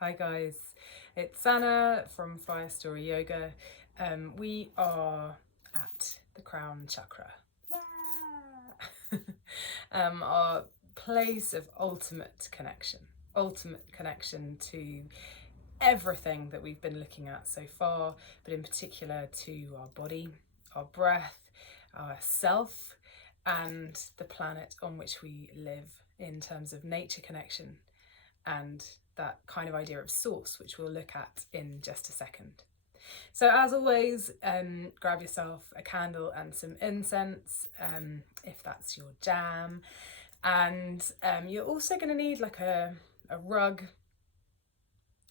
Hi guys, it's Anna from Fire Story Yoga. We are at the Crown Chakra, our place of ultimate connection to everything that we've been looking at so far, but in particular to our body, our breath, our self, and the planet on which we live in terms of nature connection and that kind of idea of source, which we'll look at in just a second. So as always, grab yourself a candle and some incense, if that's your jam. And you're also going to need like a rug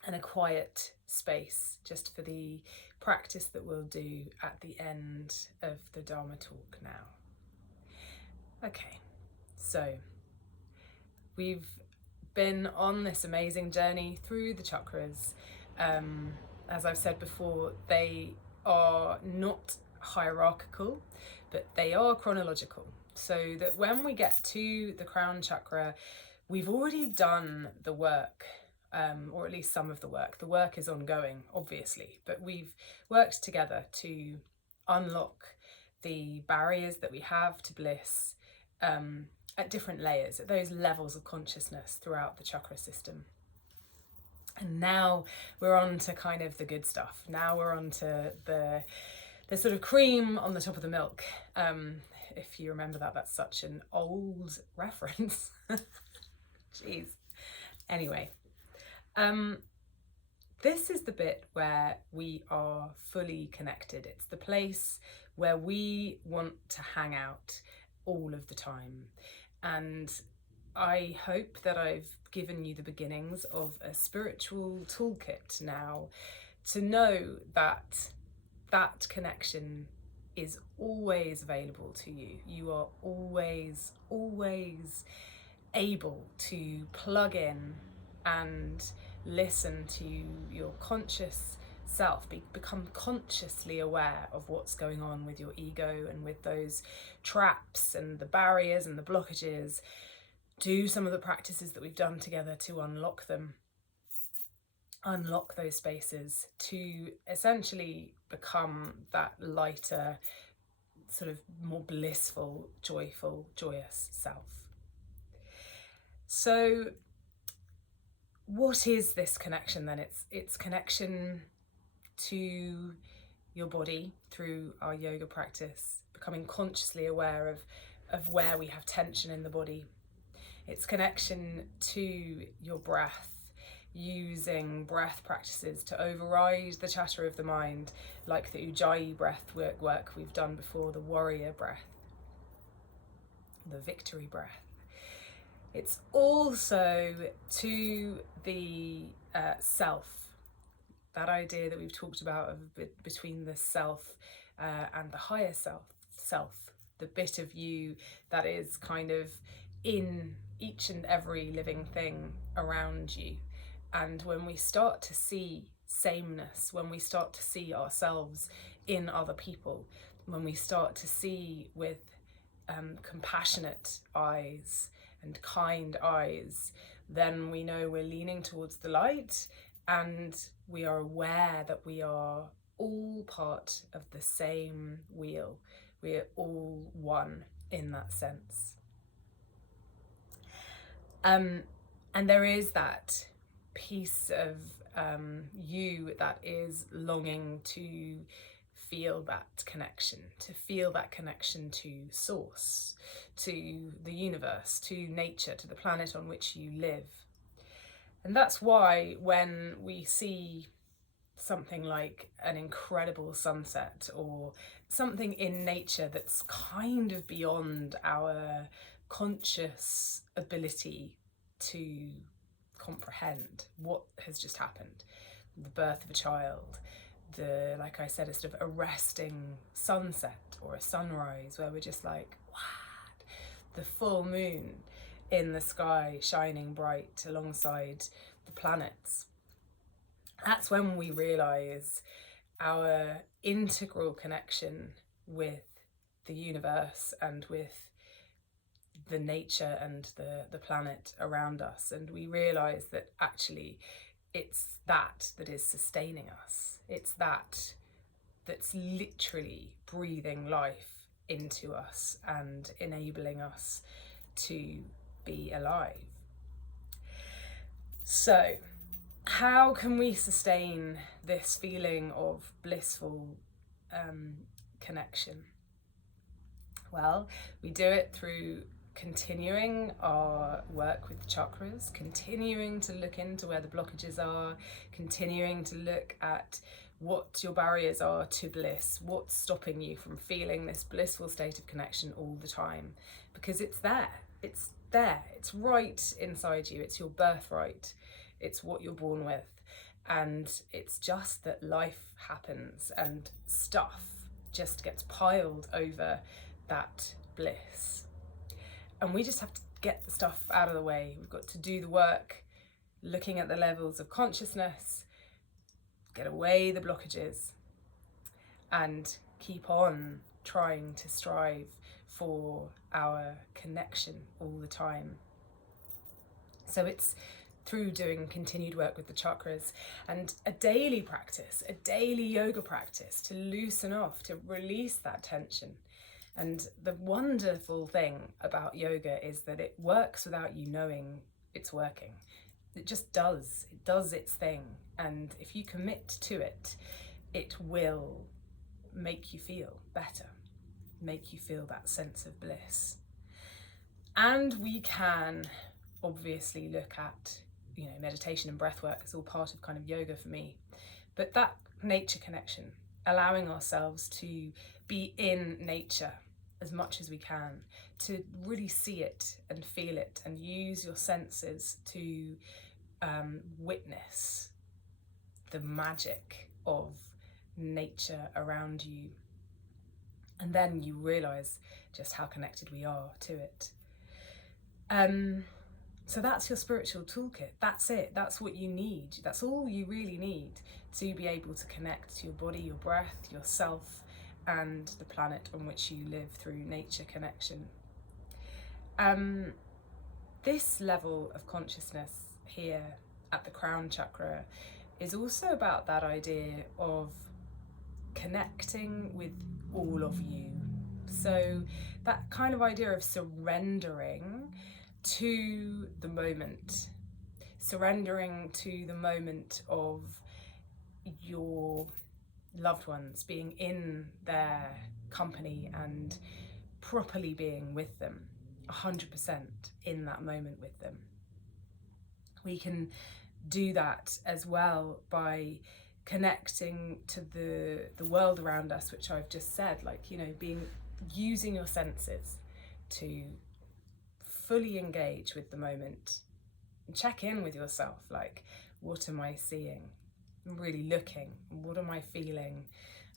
and a quiet space just for the practice that we'll do at the end of the Dharma talk now. Okay, so we've been on this amazing journey through the chakras. As I've said before, they are not hierarchical, but they are chronological. So that when we get to the crown chakra, we've already done the work, or at least some of the work. The work is ongoing, obviously, but we've worked together to unlock the barriers that we have to bliss, at different layers, at those levels of consciousness throughout the chakra system. And now we're on to kind of the good stuff. Now we're on to the sort of cream on the top of the milk. If you remember that, that's such an old reference. Jeez. Anyway, this is the bit where we are fully connected. It's the place where we want to hang out all of the time. And I hope that I've given you the beginnings of a spiritual toolkit now to know that that connection is always available to you. You are always able to plug in and listen to your conscious self, become consciously aware of what's going on with your ego and with those traps and the barriers and the blockages. Do some of the practices that we've done together to unlock them, unlock those spaces to essentially become that lighter, sort of more blissful, joyful, joyous self. So what is this connection then? It's connection to your body through our yoga practice, becoming consciously aware of where we have tension in the body. It's connection to your breath, using breath practices to override the chatter of the mind, like the Ujjayi breath work we've done before, the warrior breath, the victory breath. It's also to the self, that idea that we've talked about of between the self and the higher self, the bit of you that is kind of in each and every living thing around you. And when we start to see sameness, when we start to see ourselves in other people, when we start to see with compassionate eyes and kind eyes, then we know we're leaning towards the light, and we are aware that we are all part of the same wheel. We are all one in that sense. And there is that piece of you that is longing to feel that connection, to source, to the universe, to nature, to the planet on which you live. And that's why when we see something like an incredible sunset or something in nature that's kind of beyond our conscious ability to comprehend what has just happened, the birth of a child, like I said, a sort of arresting sunset or a sunrise where we're just like, what? The full moon in the sky shining bright alongside the planets. That's when we realize our integral connection with the universe and with the nature and the planet around us. And we realize that actually it's that is sustaining us. It's that's literally breathing life into us and enabling us to be alive. So, how can we sustain this feeling of blissful connection? Well, we do it through continuing our work with the chakras, continuing to look into where the blockages are, continuing to look at what your barriers are to bliss, what's stopping you from feeling this blissful state of connection all the time, because it's there, it's right inside you, it's your birthright, it's what you're born with, and it's just that life happens and stuff just gets piled over that bliss. And we just have to get the stuff out of the way. We've got to do the work, looking at the levels of consciousness, get away the blockages, and keep on trying to strive for our connection all the time. So it's through doing continued work with the chakras and a daily practice, a daily yoga practice to loosen off, to release that tension. And the wonderful thing about yoga is that it works without you knowing it's working. It just does. It does its thing. And if you commit to it, it will make you feel better, make you feel that sense of bliss. And we can obviously look at, meditation and breath work is all part of kind of yoga for me. But that nature connection, allowing ourselves to be in nature as much as we can, to really see it and feel it and use your senses to witness the magic of nature around you. And then you realise just how connected we are to it. So that's your spiritual toolkit. That's it. That's what you need. That's all you really need to be able to connect to your body, your breath, yourself, and the planet on which you live through nature connection. This level of consciousness here at the Crown Chakra is also about that idea of connecting with all of you. So that kind of idea of surrendering to the moment, surrendering to the moment of your loved ones, being in their company and properly being with them, 100% in that moment with them. We can do that as well by connecting to the world around us, which I've just said, using your senses to fully engage with the moment and check in with yourself, what am I seeing? I'm really looking, what am I feeling,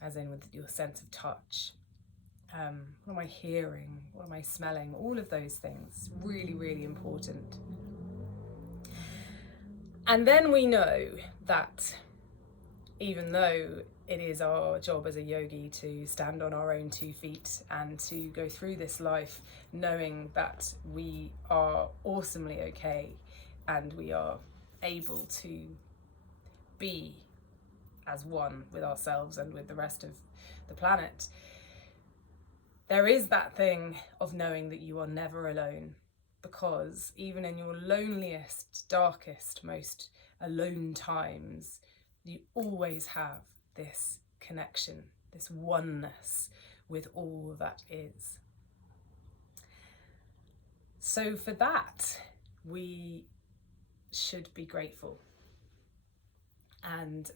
as in with your sense of touch, what am I hearing, what am I smelling, all of those things, really, really important. And then we know that even though it is our job as a yogi to stand on our own 2 feet and to go through this life knowing that we are awesomely okay and we are able to be as one with ourselves and with the rest of the planet, there is that thing of knowing that you are never alone, because even in your loneliest, darkest, most alone times, you always have this connection, this oneness with all that is. So for that, we should be grateful. And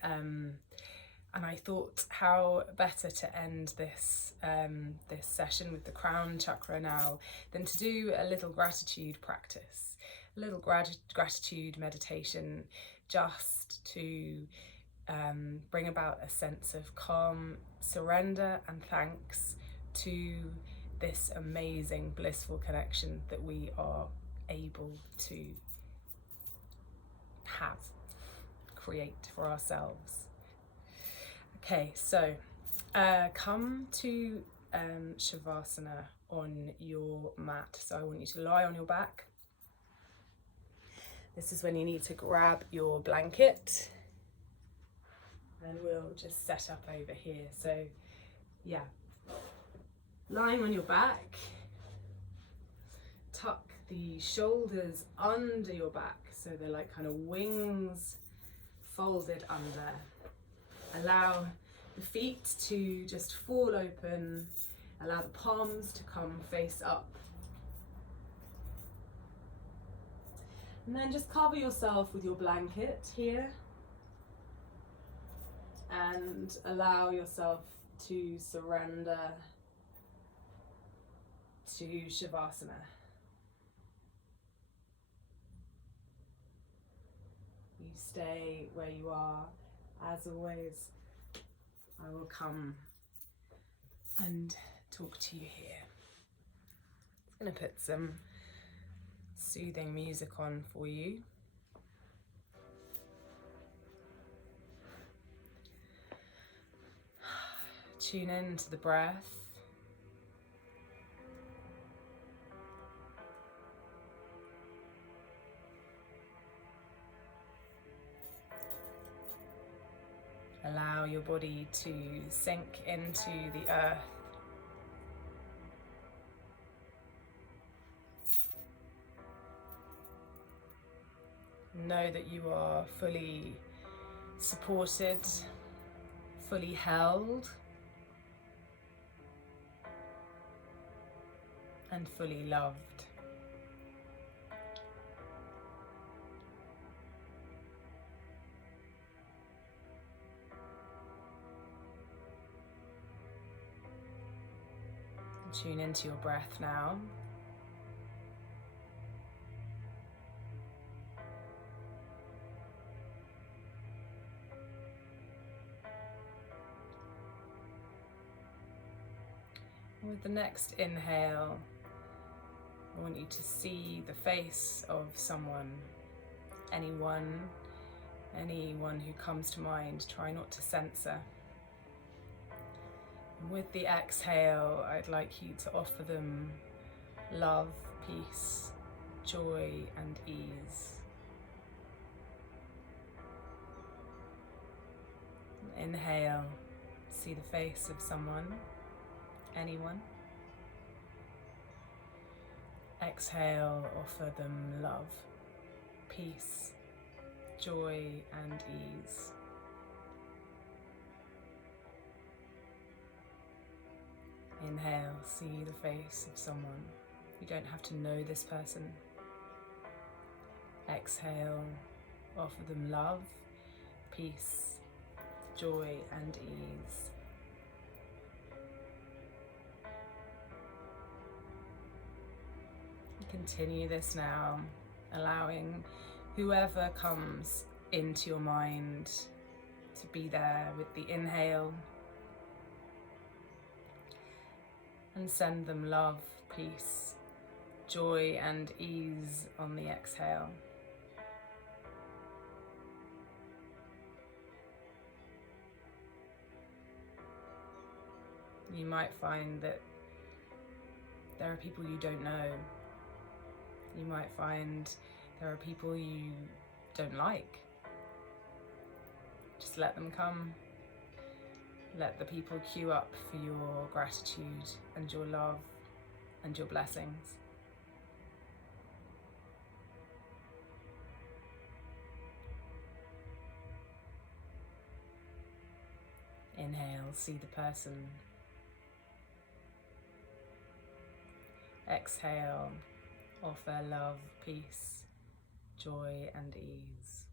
I thought, how better to end this this session with the Crown Chakra now than to do a little gratitude practice, a little gratitude meditation, just to bring about a sense of calm, surrender and thanks to this amazing blissful connection that we are able to create for ourselves. Okay, so come to Shavasana on your mat. So I want you to lie on your back. This is when you need to grab your blanket, and we'll just set up over here. So yeah, lying on your back, tuck the shoulders under your back so they're like kind of wings folded under. Allow the feet to just fall open, allow the palms to come face up. And then just cover yourself with your blanket here and allow yourself to surrender to Shavasana. You stay where you are. As always, I will come and talk to you here. I'm going to put some soothing music on for you. Tune in to the breath. Allow your body to sink into the earth. Know that you are fully supported, fully held, and fully loved. Tune into your breath now. With the next inhale, I want you to see the face of someone, anyone who comes to mind. Try not to censor. And with the exhale, I'd like you to offer them love, peace, joy, and ease. Inhale, see the face of someone, anyone. Exhale, offer them love, peace, joy, and ease. Inhale, see the face of someone. You don't have to know this person. Exhale, offer them love, peace, joy, and ease. Continue this now, allowing whoever comes into your mind to be there with the inhale, and send them love, peace, joy, and ease on the exhale. You might find that there are people you don't know. You might find there are people you don't like. Just let them come. Let the people queue up for your gratitude and your love and your blessings. Inhale, see the person. Exhale, offer love, peace, joy, and ease.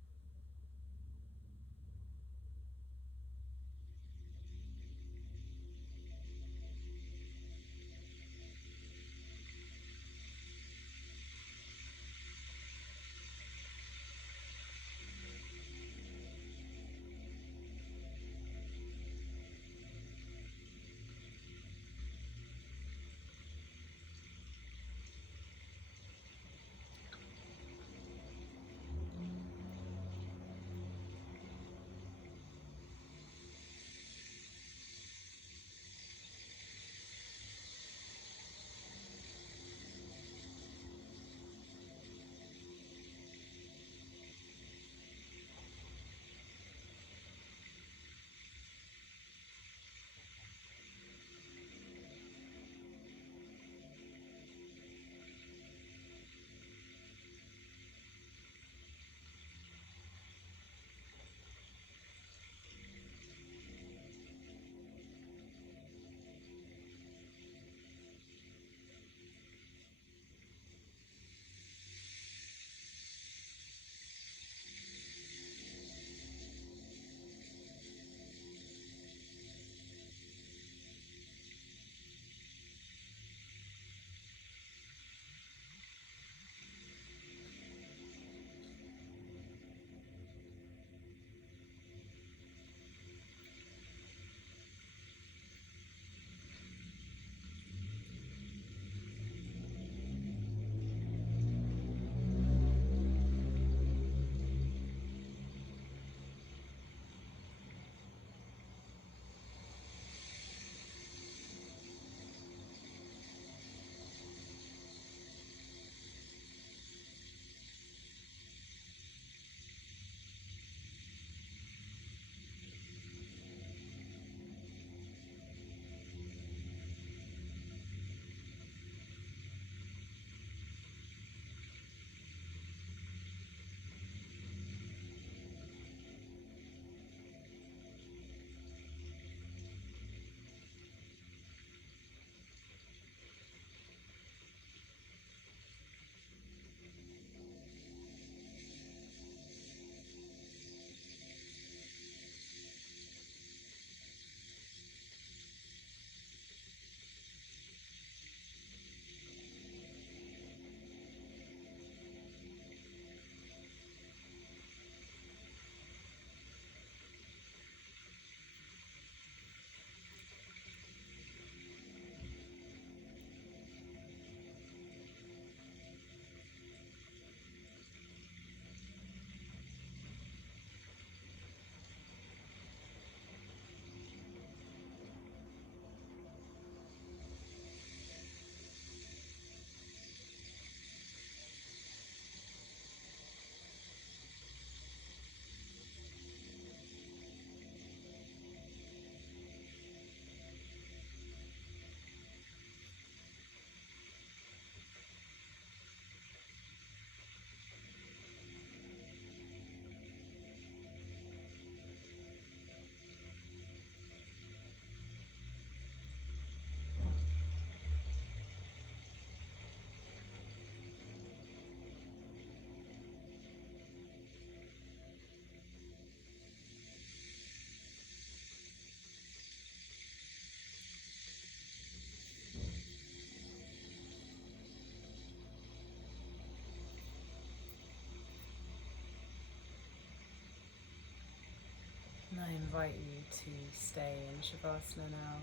invite you to stay in Shavasana now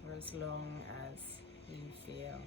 for as long as you feel